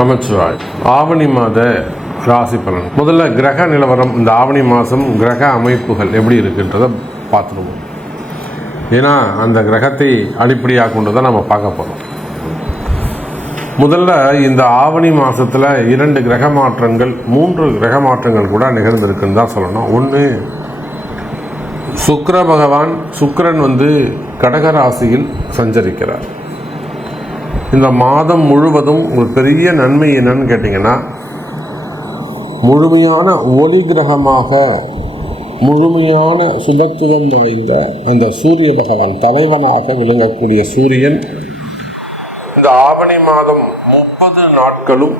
நமச்சிவாய். ஆவணி மாத ராசி பலன். முதல்ல கிரக நிலவரம், இந்த ஆவணி மாதம் கிரக அமைப்புகள் எப்படி இருக்குன்றதை பார்த்துருவோம். ஏன்னா அந்த கிரகத்தை அடிப்படையாக கொண்டு தான் நம்ம பார்க்க போகிறோம். முதல்ல இந்த ஆவணி மாதத்தில் 2 கிரக மாற்றங்கள் 3 கிரக மாற்றங்கள் கூட நிகழ்ந்திருக்குன்னு தான் சொல்லணும். ஒன்று, சுக்கிர பகவான் சுக்கிரன் கடகராசியில் சஞ்சரிக்கிறார். இந்த மாதம் முழுவதும் ஒரு பெரிய நன்மை என்னன்னு கேட்டிங்கன்னா, முழுமையான ஒளி கிரகமாக முழுமையான சுபத்துவம் வாய்ந்த அந்த சூரிய பகவான் தலைவனாக விளங்கக்கூடிய சூரியன் இந்த ஆவணி மாதம் 30 நாட்களும்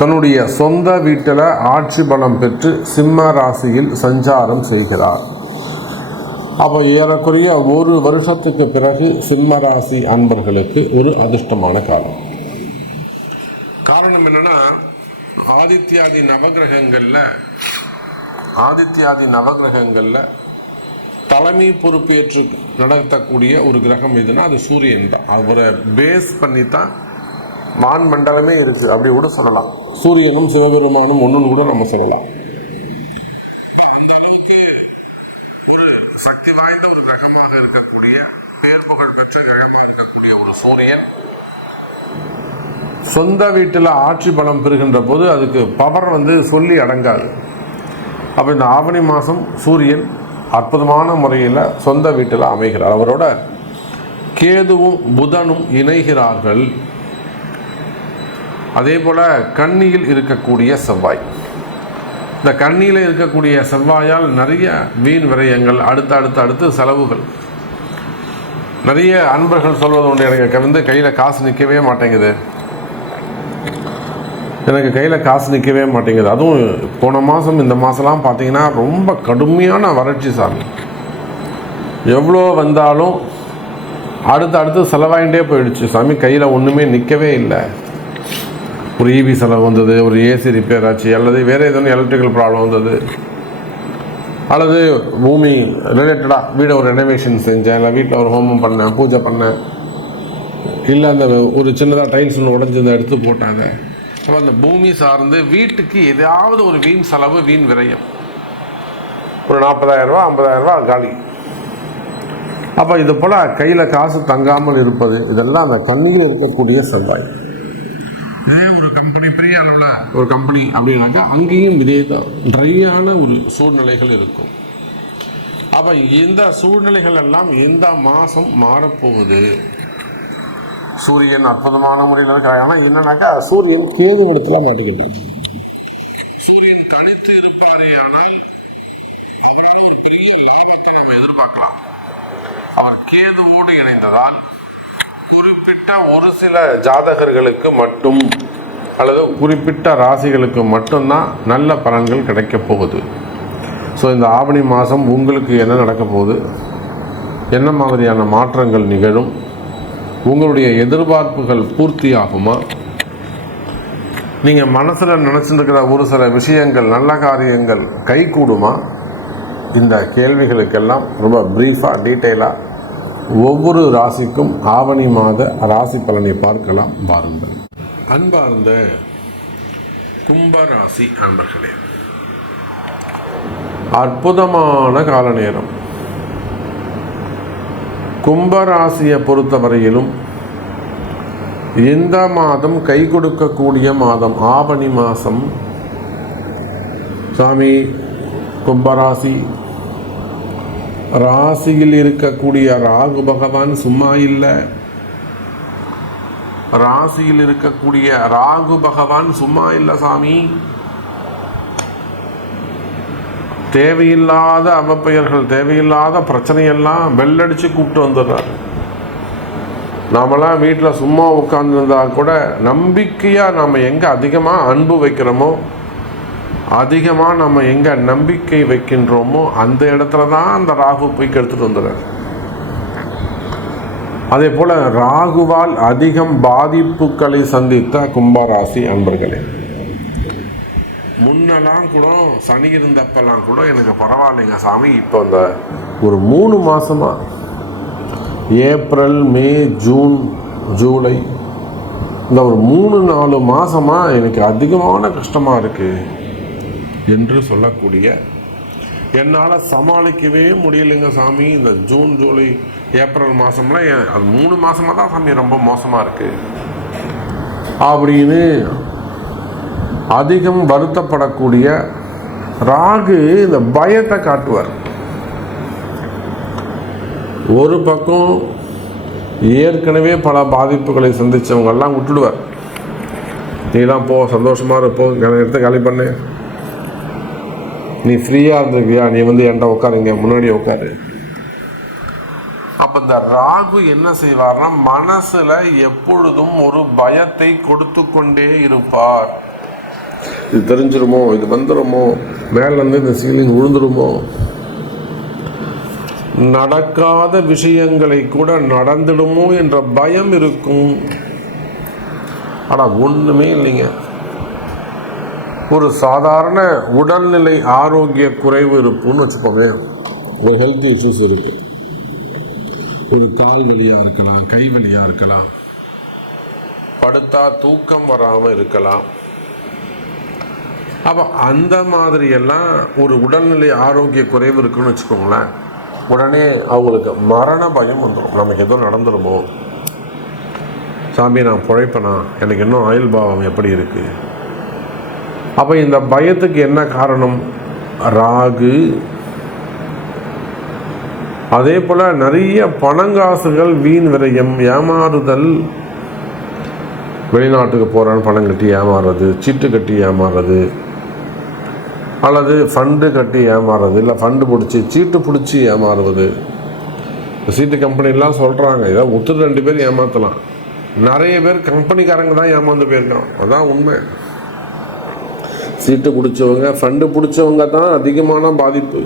தன்னுடைய சொந்த வீட்டில் ஆட்சி பலம் பெற்று சிம்ம ராசியில் சஞ்சாரம் செய்கிறார். அப்போ ஏறக்குறைய 1 வருஷத்துக்கு பிறகு சிம்ம ராசி அன்பர்களுக்கு ஒரு அதிர்ஷ்டமான காலம். காரணம் என்னன்னா, ஆதித்யாதி நவகிரகங்களில் தலைமை பொறுப்பேற்று நடத்தக்கூடிய ஒரு கிரகம் எதுனா அது சூரியன் தான். அவரை பேஸ் பண்ணி தான் வான் மண்டலமே இருக்கு, அப்படி கூட சொல்லலாம். சூரியனும் சிவபெருமானும் ஒன்றுன்னு கூட நம்ம சொல்லலாம். அந்த அளவுக்கு ஒரு சக்தி வாய்ந்த ஒரு கிரகமாக இருக்கக்கூடிய, பேர் புகழ் பெற்ற கிரகமாக இருக்கக்கூடிய ஒரு சூரியன் சொந்த வீட்டில் ஆட்சி பலம் பெறுகின்ற போது அதுக்கு பவர் சொல்லி அடங்காது. அப்போ இந்த ஆவணி மாதம் சூரியன் அற்புதமான முறையில் சொந்த வீட்டில் அமைகிறார். அவரோட கேதுவும் புதனும் இணைகிறார்கள். அதே போல் கன்னியில் இருக்கக்கூடிய செவ்வாய், இந்த கன்னியில் இருக்கக்கூடிய செவ்வாயால் நிறைய வீண் விரயங்கள், அடுத்து செலவுகள். நிறைய அன்பர்கள் சொல்வது உண்டு, எனக்கு கையில் காசு நிற்கவே மாட்டேங்குது, அதுவும் போன மாதம் இந்த மாதம்லாம் பார்த்தீங்கன்னா ரொம்ப கடுமையான வறட்சி சாமி. எவ்வளோ வந்தாலும் அடுத்து செலவாயிட்டே போயிடுச்சு சாமி, கையில் ஒன்றுமே நிற்கவே இல்லை. ஒரு ஈவி செலவு வந்தது, ஒரு ஏசி ரிப்பேர் ஆச்சு, அல்லது வேறு எதுவும் எலக்ட்ரிக்கல் ப்ராப்ளம் வந்தது, அல்லது பூமி ரிலேட்டடாக வீடை ஒரு ரெனோவேஷன் செஞ்சேன், இல்லை வீட்டில் ஒரு ஹோமம் பண்ணேன், பூஜை பண்ணேன், இல்லை அந்த ஒரு சின்னதாக டைல்ஸ் ஒன்று உடஞ்சி எடுத்து போட்டாங்க. அப்போ அந்த பூமி சார்ந்து வீட்டுக்கு ஏதாவது ஒரு வீண் செலவு, வீண் விரயம், ஒரு 40,000 ரூபா 50,000 ரூபா காலி. அப்போ இது போல் கையில் காசு தங்காமல் இருப்பது, இதெல்லாம் அந்த கண்ணியில் இருக்கக்கூடிய செவ்வாய். இதே ஒரு கம்பெனி, பெரிய அளவில் ஒரு கம்பெனி அப்படின்னாக்கா அங்கேயும் இதே தான் ட்ரையான ஒரு சூழ்நிலைகள் இருக்கும். அப்போ இந்த சூழ்நிலைகள் எல்லாம் இந்த மாதம் மாறப்போகுது. சூரியன் அற்புதமான முறையில் இருக்கிறாங்க. ஆனால் என்னன்னாக்கா சூரியன் கேது இடத்துல மாட்டிக்கிட்டார். சூரியன் தனித்து இருப்பாரே ஆனால் அவரால் ஒரு பெரிய லாபத்தை நம்ம எதிர்பார்க்கலாம். அவர் கேதுவோடு இணைந்ததால் குறிப்பிட்ட ஒரு சில ஜாதகர்களுக்கு மட்டும் அல்லது குறிப்பிட்ட ராசிகளுக்கு மட்டும்தான் நல்ல பலன்கள் கிடைக்க போகுது. ஸோ இந்த ஆவணி மாதம் உங்களுக்கு என்ன நடக்க போகுது, என்ன மாதிரியான மாற்றங்கள் நிகழும், உங்களுடைய எதிர்பார்ப்புகள் பூர்த்தி ஆகுமா, நீங்கள் மனசில் நினச்சிருக்கிற ஒரு சில விஷயங்கள், நல்ல காரியங்கள் கை கூடுமா, இந்த கேள்விகளுக்கெல்லாம் ரொம்ப ப்ரீஃபாக டீட்டெயிலாக ஒவ்வொரு ராசிக்கும் ஆவணி மாத ராசி பலனை பார்க்கலாம். பாருங்கள். அன்பார்ந்த கும்பராசி அன்பர்களே, அற்புதமான கால நேரம். கும்பராசியை பொறுத்தவரையிலும் இந்த மாதம் கை கொடுக்கக்கூடிய மாதம் ஆவணி மாதம். சாமி, கும்பராசி ராசியில் இருக்கக்கூடிய ராகு பகவான் சும்மா இல்லை. ராசியில் இருக்கக்கூடிய ராகு பகவான் சும்மா இல்லை சாமி. தேவையில்லாத அவப்பெயர்கள், தேவையில்லாத பிரச்சனையெல்லாம் வெள்ளடிச்சு கூப்பிட்டு வந்துடுறாரு. நாமெல்லாம் வீட்டில் சும்மா உட்கார்ந்துருந்தா கூட நம்பிக்கையாக நாம் எங்கே அதிகமாக அன்பு வைக்கிறோமோ, அதிகமாக நம்ம எங்கே நம்பிக்கை வைக்கின்றோமோ அந்த இடத்துல தான் அந்த ராகு போய் கெடுத்துட்டு வந்துடுறாரு. அதே போல் ராகுவால் அதிகம் பாதிப்புகளை சந்தித்த கும்பராசி அன்பர்களே, முன்னெல்லாம் கூட சனி இருந்தப்பெல்லாம் கூட எனக்கு பரவாயில்லைங்க சாமி, இப்போ அந்த ஒரு 3 மாதமாக ஏப்ரல், மே, ஜூன், ஜூலை இந்த ஒரு 3-4 மாதமாக எனக்கு அதிகமான கஷ்டமாக இருக்குது என்று சொல்லக்கூடிய, என்னால் சமாளிக்கவே முடியலைங்க சாமி, இந்த ஜூன் ஜூலை ஏப்ரல் மாதம்லாம் அது 3 மாதமாக தான் சாமி ரொம்ப மோசமாக இருக்குது அப்படின்னு அதிகம் வருத்தப்படக்கூடிய ராகு இந்த பயத்தை காட்டுவார். ஒரு பக்கம் ஏற்கனவே பல பாதிப்புகளை சந்தித்தவங்கெல்லாம் விட்டுடுவார். நீலாம் போ, சந்தோஷமாக இருப்போ, எடுத்து காலி பண்ணு, நீ ஃப்ரீயாக இருந்திருக்கியா, நீ வந்து என்கிட்ட உட்காருங்க, முன்னாடி உட்காரு. அப்போ இந்த ராகு என்ன செய்வார்னா, மனசில் எப்பொழுதும் ஒரு பயத்தை கொடுத்து கொண்டே இருப்பார். இது தெரிஞ்சிருமோ, இது வந்துடுமோ, மேலேருந்து இந்த சீலிங் விழுந்துருமோ, நடக்காத விஷயங்களை கூட நடந்துடுமோ என்ற பயம் இருக்கும். ஆனால் ஒன்றுமே இல்லைங்க. ஒரு சாதாரண உடல்நிலை ஆரோக்கிய குறைவு இருப்புன்னு வச்சுப்போமே, ஒரு ஹெல்த் இஷ்யூஸ் இருக்கு, ஒரு கால் வலியாக இருக்கலாம், கை வலியாக இருக்கலாம், படுத்தா தூக்கம் வராமல் இருக்கலாம். அப்போ அந்த மாதிரி எல்லாம் ஒரு உடல்நிலை ஆரோக்கிய குறைவு இருக்குன்னு வச்சுக்கோங்களேன், உடனே அவங்களுக்கு மரண பயம் வந்துடும். நமக்கு எதுவும் நடந்துடுமோ, சாமி நான் பிழைப்பேனா, எனக்கு இன்னும் ஆயுள் பாவம் எப்படி இருக்கு. அப்போ இந்த பயத்துக்கு என்ன காரணம்? ராகு. அதே போல் நிறைய பணங்காசுகள் வீண் விரயம், ஏமாறுதல், வெளிநாட்டுக்கு போகிறான்னு பணம் கட்டி ஏமாறுறது, சீட்டு கட்டி ஏமாறுறது, அல்லது ஃபண்டு கட்டி ஏமாறுறது, இல்லை ஃபண்டு பிடிச்சி சீட்டு பிடிச்சி ஏமாறுவது. சீட்டு கம்பெனிலாம் சொல்கிறாங்க, இதை ஒருத்தர் 2 பேர் ஏமாற்றலாம், நிறைய பேர் கம்பெனிக்காரங்க தான் ஏமாந்து போயிருக்கான். அதான் உண்மை. சீட்டு பிடிச்சவங்க, ஃபண்டு பிடிச்சவங்க தான் அதிகமான பாதிப்பு.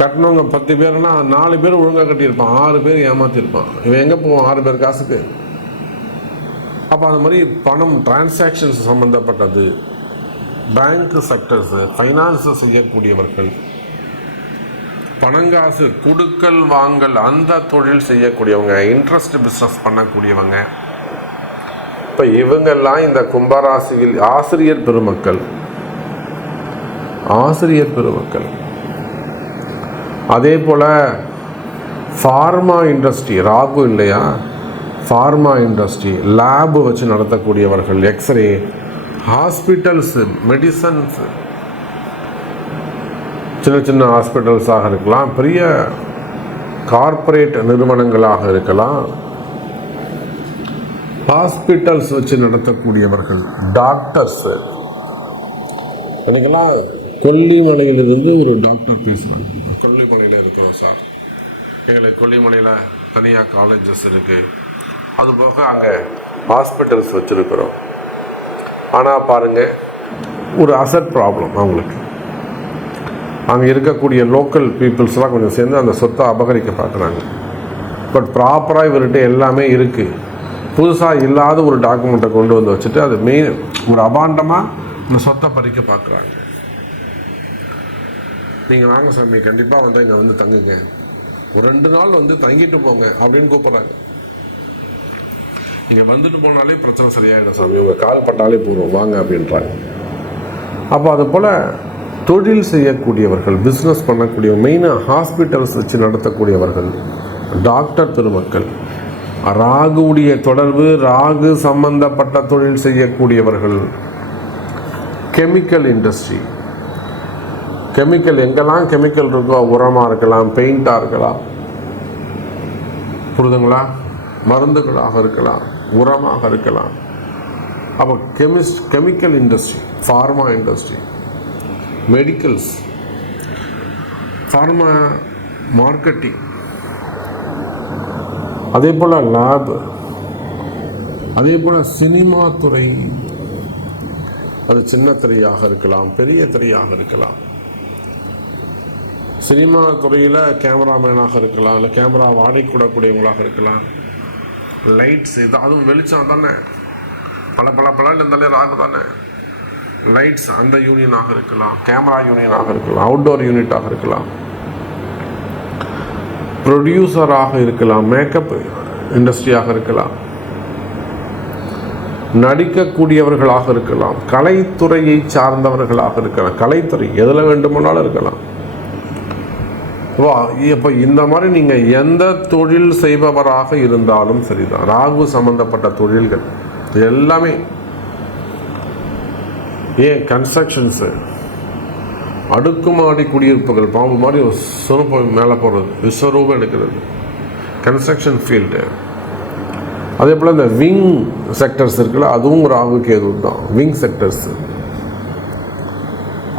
கட்டினவங்க 10 பேர்னா 4 பேர் ஒழுங்காக கட்டியிருப்பான், 6 பேர் ஏமாற்றிருப்பான். இவன் எங்கே போவான் 6 பேர் காசுக்கு? அப்போ அந்த மாதிரி பணம் டிரான்சாக்ஷன்ஸ் சம்மந்தப்பட்டது, பேங்க் செக்டர்ஸ், ஃபைனான்ஸ் செய்யக்கூடியவர்கள், பணங்காசு கொடுக்கல் வாங்கல் அந்த தொழில் செய்யக்கூடியவங்க, இன்ட்ரெஸ்ட் பிஸ்னஸ் பண்ணக்கூடியவங்க, இப்போ இவங்கெல்லாம் இந்த கும்பராசியில் ஆசிரியர் பெருமக்கள். அதே போல் ஃபார்மா இண்டஸ்ட்ரி, ராகு இல்லையா, ஃபார்மா இண்டஸ்ட்ரி, லேபு வச்சு நடத்தக்கூடியவர்கள், எக்ஸ்ரே, ஹாஸ்பிட்டல்ஸ், மெடிசன்ஸ், சின்ன ஹாஸ்பிட்டல்ஸாக இருக்கலாம், பெரிய கார்ப்பரேட் நிறுவனங்களாக இருக்கலாம், ஹாஸ்பிட்டல்ஸ் வச்சு நடத்தக்கூடியவர்கள், டாக்டர்ஸ். எனக்கெல்லாம் கொல்லிமலையிலிருந்து ஒரு டாக்டர் பேசுகிறாங்க. கொல்லிமலையில் இருக்கிறோம் சார், எங்களுக்கு கொல்லிமலையில் தனியாக காலேஜஸ் இருக்குது, அதுபோக அங்கே ஹாஸ்பிட்டல்ஸ் வச்சுருக்கிறோம். ஆனால் பாருங்கள், ஒரு அசட் ப்ராப்ளம் அவங்களுக்கு. அங்கே இருக்கக்கூடிய லோக்கல் பீப்புள்ஸ்லாம் கொஞ்சம் சேர்ந்து அந்த சொத்தை அபகரிக்க பார்க்குறாங்க. பட் ப்ராப்பராக இவர்கிட்ட எல்லாமே இருக்குது. புதுசாக இல்லாத ஒரு டாக்குமெண்ட்டை கொண்டு வந்து வச்சுட்டு அது மெயின் ஒரு அபாண்டமாக இந்த சொத்தை பறிக்க பார்க்குறாங்க. நீங்கள் வாங்க சாமி, கண்டிப்பாக வந்து இங்கே வந்து தங்குங்க, ஒரு 2 நாள் வந்து தங்கிட்டு போங்க அப்படின்னு கூப்பிட்றாங்க. இங்கே வந்துட்டு போனாலே பிரச்சனை சரியாயிடும் சாமி, உங்கள் கால் பட்டாலே போகிறோம் வாங்க அப்படின்றாங்க. அப்போ அது போல் தொழில் செய்யக்கூடியவர்கள், பிஸ்னஸ் பண்ணக்கூடியவங்க, மெயினாக ஹாஸ்பிட்டல்ஸ் வச்சு நடத்தக்கூடியவர்கள், டாக்டர் பெருமக்கள், ராகுடைய தொடர்பு, ராகு சம்பந்தப்பட்ட தொழில் செய்யக்கூடியவர்கள், கெமிக்கல் இண்டஸ்ட்ரி, கெமிக்கல் எங்கெல்லாம் கெமிக்கல் இருக்கோ, உரமாக இருக்கலாம், பெயிண்டாக இருக்கலாம், புரிதுங்களா, மருந்துகளாக இருக்கலாம், உரமாக இருக்கலாம். அப்போ chemical industry, pharma industry, medicals, pharma marketing, அதே போல் லேப், அதே போல் சினிமா துறை, அது சின்ன திரையாக இருக்கலாம், பெரிய திரையாக இருக்கலாம். சினிமா துறையில் கேமராமேனாக இருக்கலாம், இல்லை கேமரா வாடகைக்கு விடக்கூடியவங்களாக இருக்கலாம். லைட்ஸ், இது அதுவும் வெளிச்சம் தானே, பல இருந்தாலே ராகு தானே. லைட்ஸ் அந்த யூனியனாக இருக்கலாம், கேமரா யூனியனாக இருக்கலாம், அவுட்டோர் யூனிட்டாக இருக்கலாம், ப்ரொடியூசராக இருக்கலாம், மேக்கப் இண்டஸ்ட்ரியாக இருக்கலாம். நடிக்கக்கூடியவர்களாக இருக்கலாம், கலைத்துறையை சார்ந்தவர்களாக இருக்கலாம், கலைத்துறை எதில் வேண்டுமானாலும் இருக்கலாம். இப்போ இந்த மாதிரி நீங்கள் எந்த தொழில் செய்பவராக இருந்தாலும் சரிதான், ராகு சம்பந்தப்பட்ட தொழில்கள் எல்லாமே, ஏன் கன்ஸ்ட்ரக்ஷன்ஸு, அடுக்குமாடி குடியிருப்புகள், பாம்பு மாதிரி சுரூப மேலே போடுறது, விஸ்வரூபம் எடுக்கிறது, கன்ஸ்ட்ரக்ஷன் ஃபீல்டு, அதே போல் இந்த விங் செக்டர்ஸ் இருக்குல்ல, அதுவும் ராகு கேது தான். விங் செக்டர்ஸ்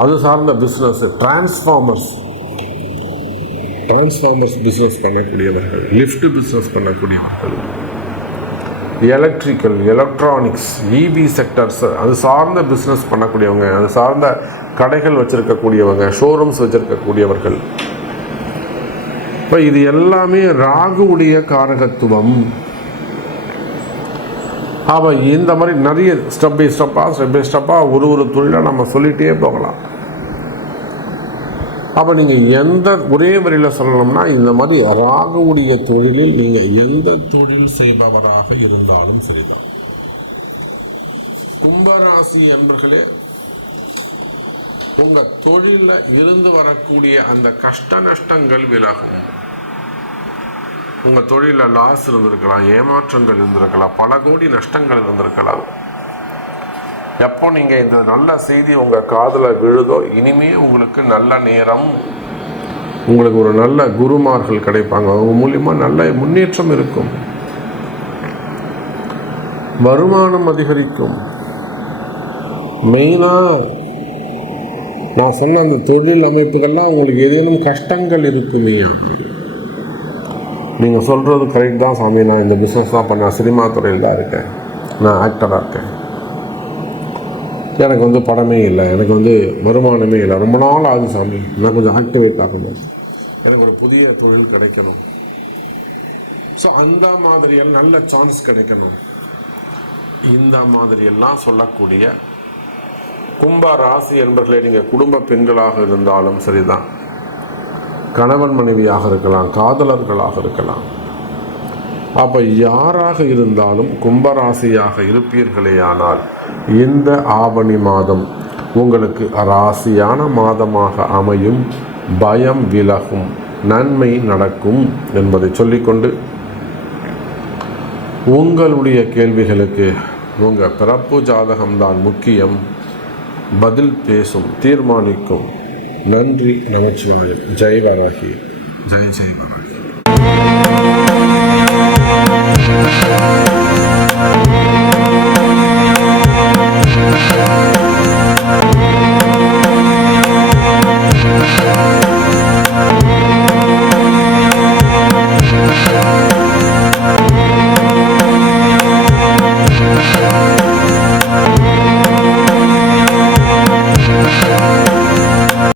அது சார்ந்த பிஸ்னஸ், டிரான்ஸ்ஃபார்மர்ஸ் பிஸ்னஸ் பண்ணக்கூடியவர்கள், லிஃப்ட் பிஸ்னஸ் பண்ணக்கூடியவர்கள், எலக்ட்ரிக்கல், எலக்ட்ரானிக்ஸ், இபி செக்டர்ஸ் அது சார்ந்த பிஸ்னஸ் பண்ணக்கூடியவங்க, அது சார்ந்த கடைகள் வச்சிருக்கக்கூடியவங்க, ஷோரூம்ஸ் வச்சிருக்கக்கூடியவர்கள். இப்போ இது எல்லாமே ராகுவுடைய காரகத்துவம். ஆமாம், இந்த மாதிரி நிறைய ஸ்டெப் பை ஸ்டெப்பாக ஒரு தொழிலாக நம்ம சொல்லிகிட்டே போகலாம். அப்போ நீங்கள் எந்த ஒரே வரியில் சொல்லணும்னா, இந்த மாதிரி ராகுவுடைய தொழிலில் நீங்கள் எந்த தொழில் செய்பவராக இருந்தாலும் சரிதான். கும்பராசி என்பர்களே, உங்கள் தொழிலில் இருந்து வரக்கூடிய அந்த கஷ்ட நஷ்டங்கள் விலகும். உங்கள் தொழிலில் லாஸ் இருந்திருக்கலாம், ஏமாற்றங்கள் இருந்திருக்கலாம், பல கோடி நஷ்டங்கள் இருந்திருக்கலாம். எப்போ நீங்கள் இந்த நல்ல செய்தி உங்கள் காதில் விழுதோ, இனிமே உங்களுக்கு நல்ல நேரம், உங்களுக்கு ஒரு நல்ல குருமார்கள் கிடைப்பாங்க, அவங்க மூலியமாக நல்ல முன்னேற்றம் இருக்கும், வருமானம் அதிகரிக்கும். மெயினாக நான் சொன்ன அந்த தொழில் அமைப்புகள்லாம் உங்களுக்கு ஏதேனும் கஷ்டங்கள் இருக்குமே, நீங்கள் சொல்கிறது கரெக்ட் தான் சாமி, நான் இந்த பிஸ்னஸ் தான் பண்ணேன், சினிமா துறையில் தான் இருக்கேன், நான் ஆக்டராக இருக்கேன், எனக்கு படமே இல்லை, எனக்கு வருமானமே இல்லை, ரொம்ப நாள் ஆகுது சாமி, நான் கொஞ்சம் ஆக்டிவேட் ஆகணும், எனக்கு ஒரு புதிய தொழில் கிடைக்கணும், ஸோ அந்த மாதிரியெல்லாம் நல்ல சான்ஸ் கிடைக்கணும், இந்த மாதிரியெல்லாம் சொல்லக்கூடிய கும்ப ராசி என்பர்களே, நீங்கள் குடும்ப பெண்களாக இருந்தாலும் சரிதான், கணவன் மனைவியாக இருக்கலாம், காதலர்களாக இருக்கலாம், அப்போ யாராக இருந்தாலும் கும்பராசியாக இருப்பீர்களே ஆனால் இந்த ஆவணி மாதம் உங்களுக்கு ராசியான மாதமாக அமையும், பயம் விலகும், நன்மை நடக்கும் என்பதை சொல்லிக்கொண்டு உங்களுடைய கேள்விகளுக்கு உங்கள் பிறப்பு ஜாதகம்தான் முக்கியம், பதில் பேசும், தீர்மானிக்கும். நன்றி, நமச்சிவாயம். ஜெய் வராகி, ஜெய் வராகி.